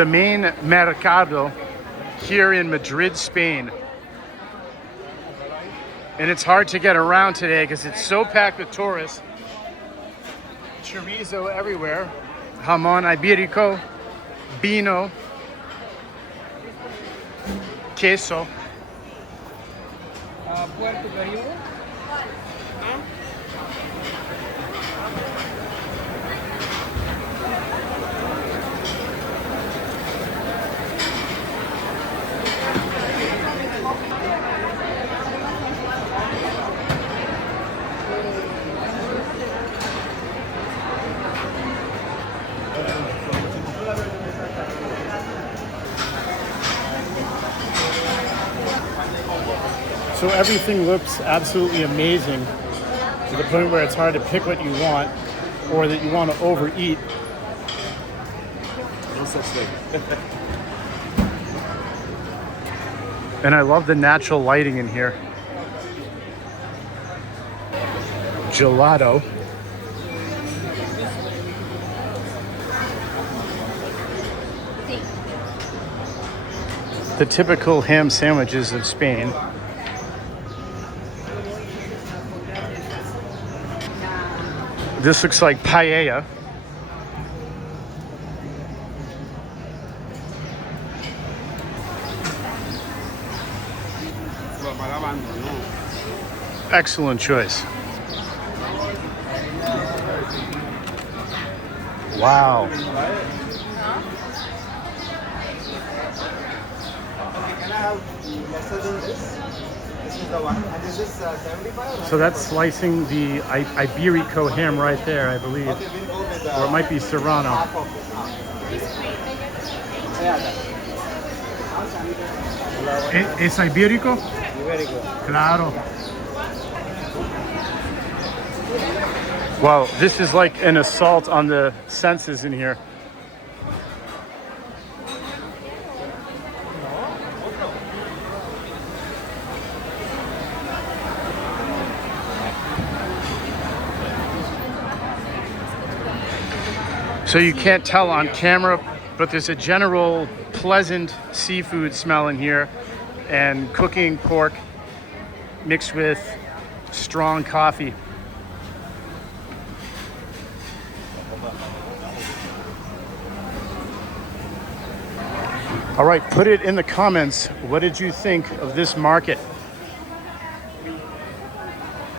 The main Mercado here in Madrid, Spain. And it's hard to get around today because it's so packed with tourists. Chorizo everywhere. Jamón ibérico, vino, queso. Puerto Rico. So everything looks absolutely amazing to the point where it's hard to pick what you want or that you want to overeat. No such thing. And I love the natural lighting in here. Gelato. The typical ham sandwiches of Spain. This looks like paella. Excellent choice. Wow. So that's slicing the Iberico ham right there, I believe. Or it might be Serrano. ¿Es Iberico? Claro. Wow, this is like an assault on the senses in here. So you can't tell on camera, but there's a general pleasant seafood smell in here and cooking pork mixed with strong coffee. All right, put it in the comments. What did you think of this market?